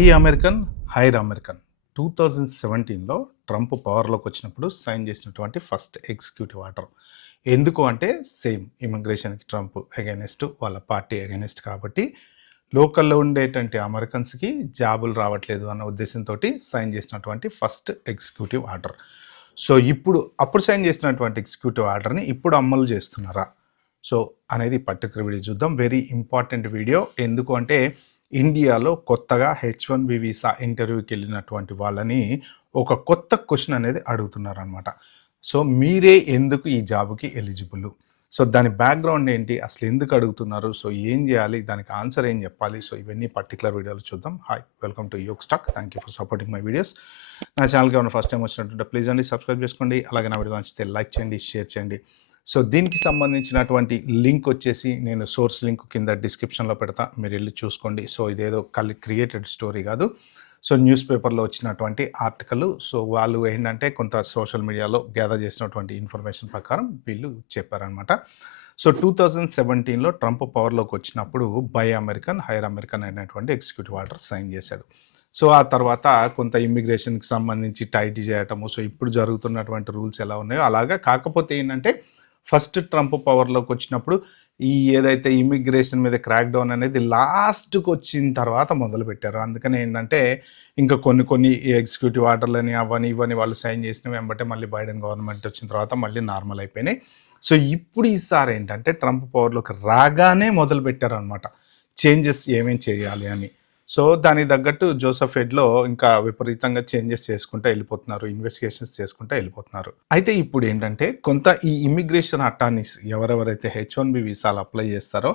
By American hire American 2017లో Trump పవర్లోకి వచ్చినప్పుడు సైన్ చేసినటువంటి ఫస్ట్ ఎగ్జిక్యూటివ్ ఆర్డర్. ఎందుకు అంటే సేమ్ ఇమిగ్రేషన్కి ట్రంప్ అగైనెస్ట్, వాళ్ళ పార్టీ అగైనెస్ట్ కాబట్టి లోకల్లో ఉండేటువంటి అమెరికన్స్కి జాబులు రావట్లేదు అన్న ఉద్దేశంతో సైన్ చేసినటువంటి ఫస్ట్ ఎగ్జిక్యూటివ్ ఆర్డర్. సో అప్పుడు సైన్ చేసినటువంటి ఎగ్జిక్యూటివ్ ఆర్డర్ని ఇప్పుడు అమలు చేస్తున్నారా సో అనేది పర్టికులర్ వీడియో చూద్దాం. Very important video. ఎందుకు అంటే ఇండియాలో కొత్తగా H1B వీసా ఇంటర్వ్యూకి వెళ్ళినటువంటి వాళ్ళని ఒక కొత్త క్వశ్చన్ అనేది అడుగుతున్నారనమాట. సో మీరే ఎందుకు ఈ జాబ్కి ఎలిజిబుల్, సో దాని బ్యాక్గ్రౌండ్ ఏంటి, అసలు ఎందుకు అడుగుతున్నారు, సో ఏం చేయాలి, దానికి ఆన్సర్ ఏం చెప్పాలి, సో ఇవన్నీ పర్టికులర్ వీడియోలో చూద్దాం. Hi, welcome to Yog stack. Thank you for supporting my videos. నా ఛానల్కి ఏమైనా ఫస్ట్ టైం వచ్చినట్టుంటే ప్లీజ్ అండి సబ్స్క్రైబ్ చేసుకోండి. అలాగే నా వీడియో నచ్చితే లైక్ చేయండి, షేర్ చేయండి. సో దీనికి సంబంధించినటువంటి లింక్ వచ్చేసి నేను సోర్స్ లింక్ కింద డిస్క్రిప్షన్లో పెడతా, మీరు వెళ్ళి చూసుకోండి. సో ఇదేదో క్రియేటెడ్ స్టోరీ కాదు, సో న్యూస్ పేపర్లో వచ్చినటువంటి ఆర్టికల్. సో వాళ్ళు ఏంటంటే కొంత సోషల్ మీడియాలో గ్యాదర్ చేసినటువంటి ఇన్ఫర్మేషన్ ప్రకారం వీళ్ళు చెప్పారనమాట. సో 2017లో ట్రంప్ పవర్లోకి వచ్చినప్పుడు బై అమెరికన్ హైర్ అమెరికన్ అనేటువంటి ఎగ్జిక్యూటివ్ ఆర్డర్ సైన్ చేశాడు. సో ఆ తర్వాత కొంత ఇమ్మిగ్రేషన్కి సంబంధించి టైట్ చేయటము, సో ఇప్పుడు జరుగుతున్నటువంటి రూల్స్ ఎలా ఉన్నాయో అలాగా. కాకపోతే ఏంటంటే ఫస్ట్ ట్రంప్ పవర్లోకి వచ్చినప్పుడు ఏదైతే ఇమిగ్రేషన్ మీద క్రాక్ డౌన్ అనేది లాస్ట్కి వచ్చిన తర్వాత మొదలుపెట్టారు. అందుకని ఏంటంటే ఇంకా కొన్ని ఎగ్జిక్యూటివ్ ఆర్డర్లని అవని ఇవని వాళ్ళు సైన్ చేసినవి వెంబటే మళ్ళీ బైడెన్ గవర్నమెంట్ వచ్చిన తర్వాత మళ్ళీ నార్మల్ అయిపోయినాయి. సో ఇప్పుడు ఈసారి ఏంటంటే ట్రంప్ పవర్లోకి రాగానే మొదలుపెట్టారు అనమాట చేంజెస్ ఏమేం చేయాలి అని. సో దానికి తగ్గట్టు జోసెఫ్ హెడ్లో ఇంకా విపరీతంగా చేంజెస్ చేసుకుంటూ వెళ్ళిపోతున్నారు, ఇన్వెస్టిగేషన్స్ చేసుకుంటూ వెళ్ళిపోతున్నారు. అయితే ఇప్పుడు ఏంటంటే కొంత ఈ ఇమిగ్రేషన్ అటార్నీస్ ఎవరెవరైతే H1B వీసాలు అప్లై చేస్తారో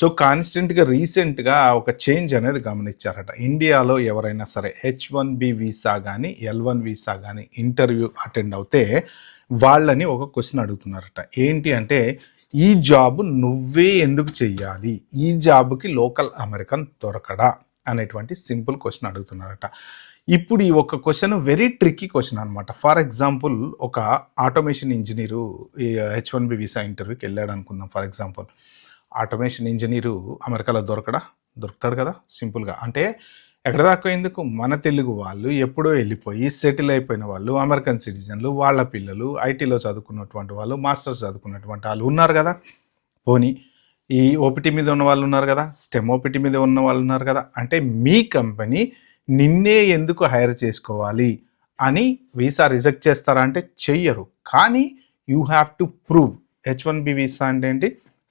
సో కాన్స్టెంట్గా రీసెంట్గా ఒక చేంజ్ అనేది గమనించారట. ఇండియాలో ఎవరైనా సరే H1B వీసా కానీ L1 వీసా కానీ ఇంటర్వ్యూ అటెండ్ అవుతే వాళ్ళని ఒక క్వశ్చన్ అడుగుతున్నారట. ఏంటి అంటే ఈ జాబ్ నువ్వే ఎందుకు చెయ్యాలి, ఈ జాబ్కి లోకల్ అమెరికన్ దొరకడా అనేటువంటి సింపుల్ క్వశ్చన్ అడుగుతున్నారట. ఇప్పుడు ఈ ఒక క్వశ్చన్ వెరీ ట్రిక్కీ క్వశ్చన్ అనమాట. ఫర్ ఎగ్జాంపుల్ ఒక ఆటోమేషన్ ఇంజనీరు ఈ H1B వీసా ఇంటర్వ్యూకి వెళ్ళాడు అనుకుందాం. ఫర్ ఎగ్జాంపుల్ ఆటోమేషన్ ఇంజనీరు అమెరికాలో దొరుకుతాడు కదా సింపుల్గా. అంటే ఎక్కడ దాకా ఎందుకు, మన తెలుగు వాళ్ళు ఎప్పుడో వెళ్ళిపోయి సెటిల్ అయిపోయిన వాళ్ళు, అమెరికన్ సిటిజన్లు, వాళ్ళ పిల్లలు, ఐటీలో చదువుకున్నటువంటి వాళ్ళు, మాస్టర్స్ చదువుకున్నటువంటి వాళ్ళు ఉన్నారు కదా. పోనీ ఈ ఓపీటీ మీద ఉన్న వాళ్ళు ఉన్నారు కదా, స్టెమ్ ఓపీటీ మీద ఉన్న వాళ్ళు ఉన్నారు కదా. అంటే మీ కంపెనీ నిన్నే ఎందుకు హైర్ చేసుకోవాలి అని వీసా రిజెక్ట్ చేస్తారా అంటే చెయ్యరు. కానీ you have to prove. H1B visa అంటే ఏంటి,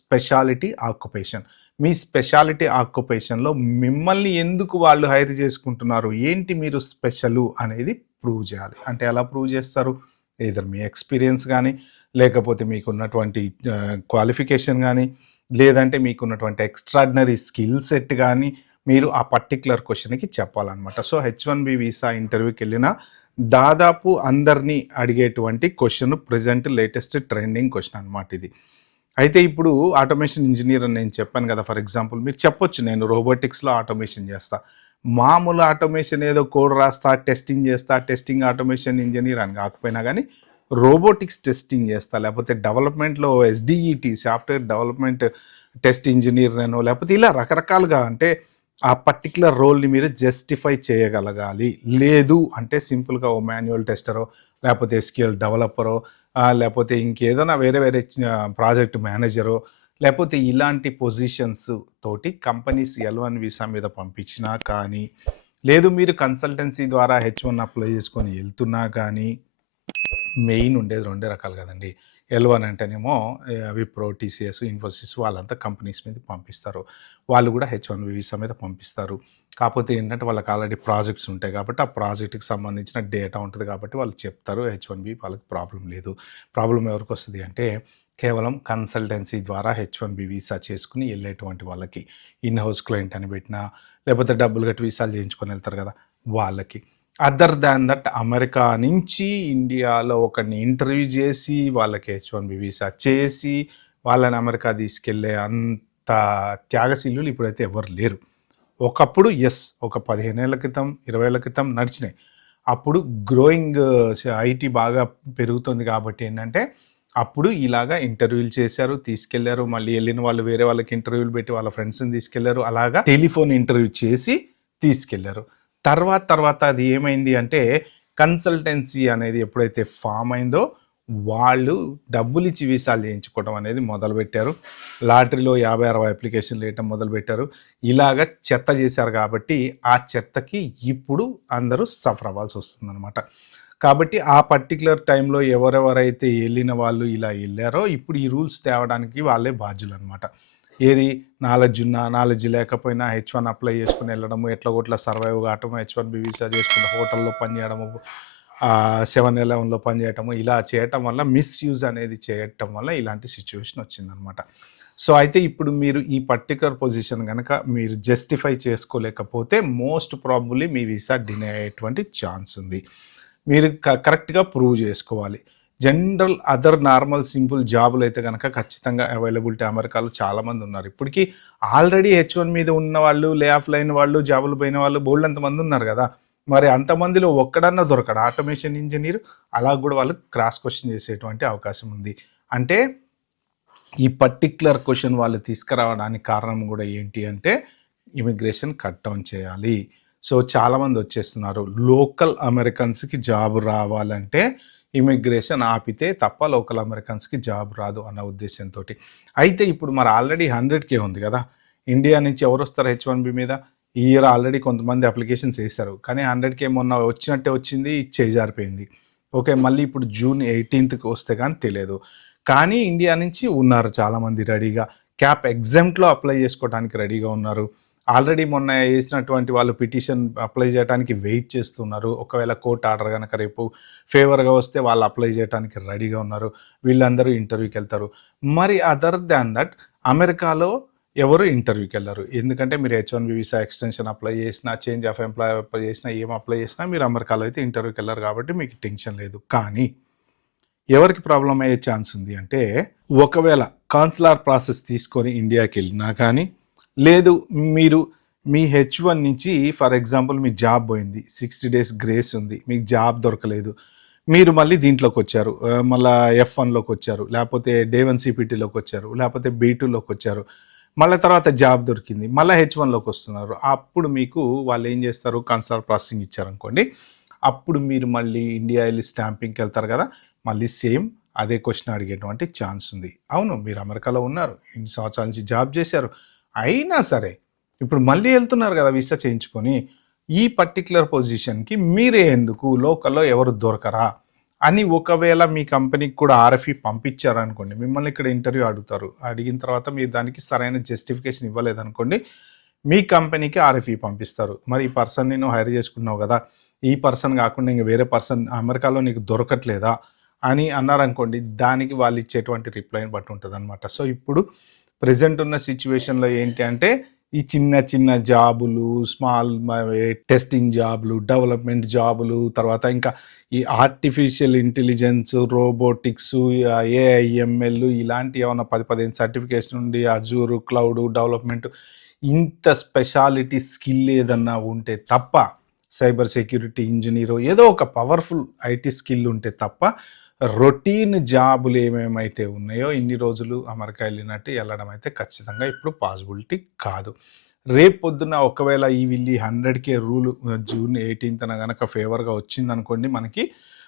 స్పెషాలిటీ ఆక్యుపేషన్. మీ స్పెషాలిటీ ఆక్యుపేషన్లో మిమ్మల్ని ఎందుకు వాళ్ళు హైర్ చేసుకుంటున్నారు, ఏంటి మీరు స్పెషలు అనేది ప్రూవ్ చేయాలి. అంటే ఎలా ప్రూవ్ చేస్తారు, ఏదర్ మీ ఎక్స్పీరియన్స్ కానీ, లేకపోతే మీకున్నటువంటి క్వాలిఫికేషన్ కానీ, లేదంటే మీకున్నటువంటి ఎక్స్ట్రాడినరీ స్కిల్ సెట్ కానీ మీరు ఆ పర్టిక్యులర్ క్వశ్చన్కి చెప్పాలన్నమాట. సో H1B వీసా ఇంటర్వ్యూకి వెళ్ళిన దాదాపు అందరినీ అడిగేటువంటి question, present latest trending question అనమాట ఇది. అయితే ఇప్పుడు ఆటోమేషన్ ఇంజనీర్ అని నేను చెప్పాను కదా. ఫర్ ఎగ్జాంపుల్ మీరు చెప్పొచ్చు నేను రోబోటిక్స్లో ఆటోమేషన్ చేస్తా, మామూలు ఆటోమేషన్ ఏదో కోడ్ రాస్తా, టెస్టింగ్ ఆటోమేషన్ ఇంజనీర్ అని కాకపోయినా కానీ రోబోటిక్స్ టెస్టింగ్ చేస్తా, లేకపోతే డెవలప్మెంట్లో SDET software development test engineer అనో, లేకపోతే ఇలా రకరకాలుగా. అంటే ఆ పర్టికులర్ రోల్ని మీరు జస్టిఫై చేయగలగాలి. లేదు అంటే సింపుల్గా ఓ మాన్యువల్ టెస్టరో, లేకపోతే SQL డెవలపరో, లేకపోతే ఇంకేదైనా వేరే ప్రాజెక్ట్ మేనేజరో, లేకపోతే ఇలాంటి పొజిషన్స్ తోటి కంపెనీస్ L1 వీసా మీద పంపించినా కానీ, లేదు మీరు కన్సల్టెన్సీ ద్వారా H1 అప్లై చేసుకొని వెళ్తున్నా కానీ, మెయిన్ ఉండేది రెండే రకాలు కదండి. L1 అంటేనేమో విప్రో, TCS, ఇన్ఫోసిస్ వాళ్ళంతా కంపెనీస్ మీద పంపిస్తారు. వాళ్ళు కూడా H1B వీసా మీద పంపిస్తారు. కాకపోతే ఏంటంటే వాళ్ళకి ఆల్రెడీ ప్రాజెక్ట్స్ ఉంటాయి కాబట్టి ఆ ప్రాజెక్ట్కి సంబంధించిన డేటా ఉంటుంది కాబట్టి వాళ్ళు చెప్తారు H1B, వాళ్ళకి ప్రాబ్లం లేదు. ప్రాబ్లం ఎవరికి వస్తుంది అంటే కేవలం కన్సల్టెన్సీ ద్వారా H1B వీసా చేసుకుని వెళ్ళేటువంటి వాళ్ళకి, ఇన్ హౌస్ క్లయింట్ అని పెట్టినా, లేకపోతే డబ్బులు కట్టి వీసాలు చేయించుకొని వెళ్తారు కదా వాళ్ళకి. అదర్ దాన్ దట్ అమెరికా నుంచి ఇండియాలో ఒకరిని ఇంటర్వ్యూ చేసి వాళ్ళకి H1B వీసా చేసి వాళ్ళని అమెరికా తీసుకెళ్ళే అంత త్యాగశీలులు ఇప్పుడైతే ఎవరు లేరు. ఒకప్పుడు ఒక 15 ఏళ్ల క్రితం, 20 ఏళ్ల క్రితం నడిచినాయి. అప్పుడు గ్రోయింగ్ IT బాగా పెరుగుతుంది కాబట్టి ఏంటంటే అప్పుడు ఇలాగా ఇంటర్వ్యూలు చేశారు, తీసుకెళ్లారు. మళ్ళీ వెళ్ళిన వాళ్ళు వేరే వాళ్ళకి ఇంటర్వ్యూలు పెట్టి వాళ్ళ ఫ్రెండ్స్ని తీసుకెళ్లారు. అలాగా టెలిఫోన్ ఇంటర్వ్యూ చేసి తీసుకెళ్లారు. తర్వాత అది ఏమైంది అంటే కన్సల్టెన్సీ అనేది ఎప్పుడైతే ఫామ్ అయిందో వాళ్ళు డబ్బులిచ్చి వీసాలు చేయించుకోవడం అనేది మొదలుపెట్టారు. లాటరీలో 50-60 అప్లికేషన్లు వేయటం మొదలుపెట్టారు. ఇలాగ చెత్త చేశారు కాబట్టి ఆ చెత్తకి ఇప్పుడు అందరూ సఫర్ అవ్వాల్సి వస్తుందన్నమాట. కాబట్టి ఆ పర్టిక్యులర్ టైంలో ఎవరెవరైతే వెళ్ళిన వాళ్ళు ఇలా వెళ్ళారో ఇప్పుడు ఈ రూల్స్ తేవడానికి వాళ్ళే బాధ్యులన్నమాట. ఏది నాలెడ్జ్ లేకపోయినా H1 అప్లై చేసుకుని వెళ్ళడము, ఎట్లాగోట్లా సర్వైవ్ కావటము, H1B వీసా చేసుకుంటే హోటల్లో పనిచేయడము, 7-Elevenలో పనిచేయటము, ఇలా చేయటం వల్ల మిస్యూజ్ అనేది చేయటం వల్ల ఇలాంటి సిచ్యువేషన్ వచ్చిందనమాట. సో అయితే ఇప్పుడు మీరు ఈ పర్టికులర్ పొజిషన్ కనుక మీరు జస్టిఫై చేసుకోలేకపోతే మోస్ట్ ప్రాబబ్లీ మీ వీసా డినే అయ్యేటువంటి ఛాన్స్ ఉంది. మీరు కరెక్ట్గా ప్రూవ్ చేసుకోవాలి. జనరల్ అదర్ నార్మల్ సింపుల్ జాబులు అయితే కనుక ఖచ్చితంగా అవైలబిలిటీ అమెరికాలో చాలామంది ఉన్నారు. ఇప్పటికీ ఆల్రెడీ H1 మీద ఉన్న వాళ్ళు, లే ఆఫ్ లైన్ వాళ్ళు, జాబులు పోయిన వాళ్ళు బోల్డంతమంది ఉన్నారు కదా. మరి అంతమందిలో ఒక్కడన్నా దొరకడు ఆటోమేషన్ ఇంజనీర్. అలా కూడా వాళ్ళు క్రాస్ క్వశ్చన్ చేసేటువంటి అవకాశం ఉంది. అంటే ఈ పర్టిక్యులర్ క్వశ్చన్ వాళ్ళు తీసుకురావడానికి కారణం కూడా ఏంటి అంటే ఇమిగ్రేషన్ కట్ డౌన్ చేయాలి. సో చాలామంది వచ్చేస్తున్నారు. లోకల్ అమెరికన్స్కి జాబ్ రావాలంటే ఇమిగ్రేషన్ ఆపితే తప్ప లోకల్ అమెరికన్స్కి జాబ్ రాదు అన్న ఉద్దేశంతో. అయితే ఇప్పుడు మరి ఆల్రెడీ 100K ఉంది కదా. ఇండియా నుంచి ఎవరు వస్తారు H1B మీద? ఈ ఇయర్ ఆల్రెడీ కొంతమంది అప్లికేషన్స్ వేశారు. కానీ 100K మొన్న వచ్చినట్టే వచ్చింది, చేజారిపోయింది. ఓకే, మళ్ళీ ఇప్పుడు June 18th వస్తే కానీ తెలియదు. కానీ ఇండియా నుంచి ఉన్నారు చాలామంది రెడీగా. క్యాప్ ఎగ్జామ్ట్లో అప్లై చేసుకోవడానికి రెడీగా ఉన్నారు. ఆల్రెడీ మొన్న వేసినటువంటి వాళ్ళు పిటిషన్ అప్లై చేయడానికి వెయిట్ చేస్తున్నారు. ఒకవేళ కోర్ట్ ఆర్డర్ కనుక రేపు ఫేవర్గా వస్తే వాళ్ళు అప్లై చేయడానికి రెడీగా ఉన్నారు. వీళ్ళందరూ ఇంటర్వ్యూకి వెళ్తారు. మరి అదర్ దాన్ దట్ అమెరికాలో ఎవరు ఇంటర్వ్యూకి వెళ్ళరు. ఎందుకంటే మీరు H1B వీసా ఎక్స్టెన్షన్ అప్లై చేసినా, చేంజ్ ఆఫ్ ఎంప్లాయ్ అప్లై చేసినా, ఏం అప్లై చేసినా మీరు అమెరికాలో అయితే ఇంటర్వ్యూకి వెళ్ళరు కాబట్టి మీకు టెన్షన్ లేదు. కానీ ఎవరికి ప్రాబ్లం అయ్యే ఛాన్స్ ఉంది అంటే ఒకవేళ కాన్సులార్ ప్రాసెస్ తీసుకొని ఇండియాకి వెళ్ళినా కానీ, లేదు మీరు మీ H1 నుంచి ఫర్ ఎగ్జాంపుల్ మీ జాబ్ పోయింది, 60 days గ్రేస్ ఉంది, మీకు జాబ్ దొరకలేదు, మీరు మళ్ళీ దీంట్లోకి వచ్చారు, మళ్ళీ F1లోకి వచ్చారు, లేకపోతే Day 1 CPTలోకి వచ్చారు, లేకపోతే B2లోకి వచ్చారు, మళ్ళీ తర్వాత జాబ్ దొరికింది, మళ్ళీ H1లోకి వస్తున్నారు. అప్పుడు మీకు వాళ్ళు ఏం చేస్తారు, కాన్సులార్ ప్రాసెసింగ్ ఇచ్చారనుకోండి, అప్పుడు మీరు మళ్ళీ ఇండియా వెళ్ళి స్టాంపింగ్కి వెళ్తారు కదా, మళ్ళీ సేమ్ అదే క్వశ్చన్ అడిగేటువంటి ఛాన్స్ ఉంది. అవును, మీరు అమెరికాలో ఉన్నారు, ఇన్ని సంవత్సరాల నుంచి జాబ్ చేశారు, అయినా సరే ఇప్పుడు మళ్ళీ వెళ్తున్నారు కదా వీసా చేయించుకొని, ఈ పర్టిక్యులర్ పొజిషన్కి మీరే ఎందుకు, లోకల్లో ఎవరు దొరకరా అని ఒకవేళ మీ కంపెనీకి కూడా RFE పంపించారనుకోండి, మిమ్మల్ని ఇక్కడ ఇంటర్వ్యూ అడుగుతారు. అడిగిన తర్వాత మీరు దానికి సరైన జస్టిఫికేషన్ ఇవ్వలేదనుకోండి, మీ కంపెనీకి RFE పంపిస్తారు. మరి ఈ పర్సన్ని నువ్వు హైర్ చేసుకున్నావు కదా, ఈ పర్సన్ కాకుండా ఇంక వేరే పర్సన్ అమెరికాలో నీకు దొరకట్లేదా అని అన్నారనుకోండి, దానికి వాళ్ళు ఇచ్చేటువంటి రిప్లైని బట్టి ఉంటుంది అనమాట. సో ఇప్పుడు ప్రెజెంట్ ఉన్న సిచ్యువేషన్లో ఏంటి అంటే ఈ చిన్న చిన్న జాబులు, స్మాల్ టెస్టింగ్ జాబులు, డెవలప్మెంట్ జాబులు, తర్వాత ఇంకా ఈ ఆర్టిఫిషియల్ ఇంటెలిజెన్స్, రోబోటిక్స్, AI/ML ఇలాంటి ఏమైనా 10-15 సర్టిఫికేషన్ ఉండి అజూర్, క్లౌడ్ డెవలప్మెంట్, ఇంత స్పెషాలిటీ స్కిల్ ఏదన్నా ఉంటే తప్ప, సైబర్ సెక్యూరిటీ ఇంజనీరు, ఏదో ఒక పవర్ఫుల్ IT స్కిల్ ఉంటే తప్ప రొటీన్ జాబులు ఏమేమైతే ఉన్నాయో ఇన్ని రోజులు అమెరికా వెళ్ళినట్టు వెళ్ళడం అయితే ఖచ్చితంగా ఇప్పుడు పాసిబిలిటీ కాదు. రేపు పొద్దున ఒకవేళ ఈ వీళ్ళు 100K రూల్ June 18th కనుక ఫేవర్గా వచ్చిందనుకోండి, మనకి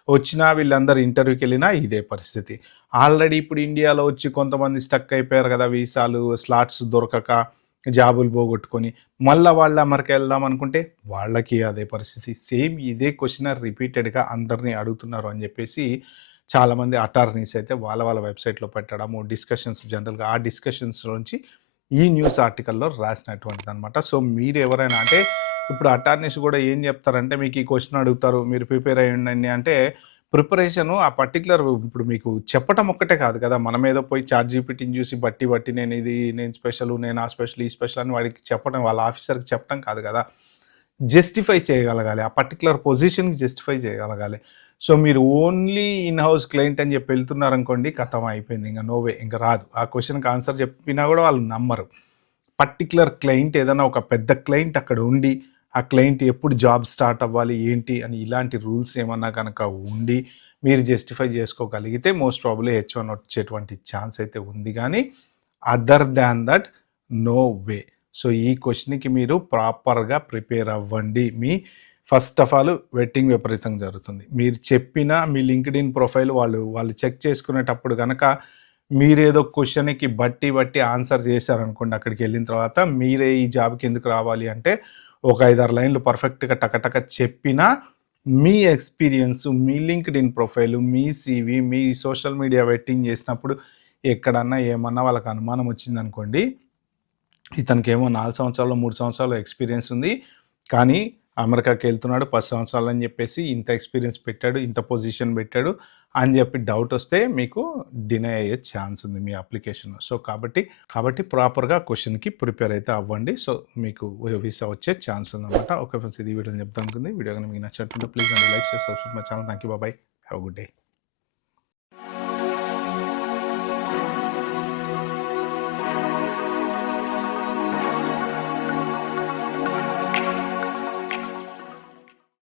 వచ్చినా వీళ్ళందరూ ఇంటర్వ్యూకి వెళ్ళినా ఇదే పరిస్థితి. ఆల్రెడీ ఇప్పుడు ఇండియాలో వచ్చి కొంతమంది స్టక్ అయిపోయారు కదా, వీసాలు స్లాట్స్ దొరకక జాబులు పోగొట్టుకొని, మళ్ళీ వాళ్ళు అమెరికా వెళ్దాం అనుకుంటే వాళ్ళకి అదే పరిస్థితి. సేమ్ ఇదే క్వశ్చన్ రిపీటెడ్గా అందరినీ అడుగుతున్నారు అని చెప్పేసి చాలామంది అటార్నీస్ అయితే వాళ్ళ వెబ్సైట్లో పెట్టడము, డిస్కషన్స్ జనరల్గా ఆ డిస్కషన్స్ నుంచి ఈ న్యూస్ ఆర్టికల్లో రాసినటువంటిది అనమాట. సో మీరు ఎవరైనా అంటే ఇప్పుడు అటార్నీస్ కూడా ఏం చెప్తారంటే, మీకు ఈ క్వశ్చన్ అడుగుతారు, మీరు ప్రిపేర్ అయ్యి ఉండండి అంటే ప్రిపరేషను ఆ పర్టికులర్ ఇప్పుడు మీకు చెప్పటం ఒక్కటే కాదు కదా, మనం ఏదో పోయి ChatGPTని చూసి బట్టి నేను స్పెషల్, నేను ఆ స్పెషల్, ఈ స్పెషల్ అని వాడికి చెప్పడం, వాళ్ళ ఆఫీసర్కి చెప్పడం కాదు కదా, జస్టిఫై చేయగలగాలి, ఆ పర్టికులర్ పొజిషన్కి జస్టిఫై చేయగలగాలి. సో మీరు ఓన్లీ ఇన్ హౌస్ క్లయింట్ అని చెప్పి వెళ్తున్నారనుకోండి, కథం అయిపోయింది, ఇంకా నోవే, ఇంకా రాదు. ఆ క్వశ్చన్కి ఆన్సర్ చెప్పినా కూడా వాళ్ళు నమ్మరు. పర్టికులర్ క్లయింట్ ఏదైనా ఒక పెద్ద క్లయింట్ అక్కడ ఉండి, ఆ క్లయింట్ ఎప్పుడు జాబ్ స్టార్ట్ అవ్వాలి ఏంటి అని ఇలాంటి రూల్స్ ఏమన్నా కనుక ఉండి మీరు జస్టిఫై చేసుకోగలిగితే మోస్ట్ ప్రాబబ్లీ H1 వచ్చేటువంటి ఛాన్స్ అయితే ఉంది. కానీ other than that no way. So ఈ క్వశ్చన్కి మీరు ప్రాపర్గా ప్రిపేర్ అవ్వండి. మీ ఫస్ట్ ఆఫ్ ఆల్ వెట్టింగ్ విపరీతంగా జరుగుతుంది. మీరు చెప్పిన మీ లింక్డ్ఇన్ ప్రొఫైల్ వాళ్ళు చెక్ చేసుకునేటప్పుడు గనక మీరేదో క్వెషన్‌కి బట్టి ఆన్సర్ చేశారనుకోండి అక్కడికెళ్ళిన తర్వాత మీరే ఈ జాబ్‌కి ఎందుకు రావాలి అంటే ఒక 5, 6 లైన్‌లు పర్ఫెక్ట్‌గా టక చెప్పినా మీ ఎక్స్‌పీరియన్స్, మీ లింక్డ్ఇన్ ప్రొఫైల్, మీ సీవీ, మీ సోషల్ మీడియా వెట్టింగ్ చేసినప్పుడు ఎక్కడన్నా ఏమన్నా వాళ్ళకి అనుమానం వచ్చిందనుకోండి, ఇతనికేమో 4 సంవత్సరాలు, 3 సంవత్సరాలు ఎక్స్‌పీరియన్స్ ఉంది. కానీ అమెరికాకెళ్తున్నాడు 10 సంవత్సరాలు అని చెప్పేసి ఇంత ఎక్స్‌పీరియన్స్ పెట్టాడు, ఇంత పొజిషన్ పెట్టాడు అని చెప్పి డౌటొస్తే మీకు డినై అయ్యే ఛాన్స్ ఉంది మీ అప్లికేషన్. సో, కాబట్టి ప్రాపర్‌గా క్వెషన్‌కి ప్రిపేర్ అయితే అవ్వండి. సో, మీకు వీసా వచ్చే ఛాన్స్ ఉందన్నమాట. ఓకే ఫ్రెండ్స్, ఇది వీడియో చెప్తాను అనుకుంది. వీడియో కనుక మీకు నచ్చినట్టుంటే ప్లీజ్ అండి like, share, subscribe my channel. Thank you. By by. Have a good day.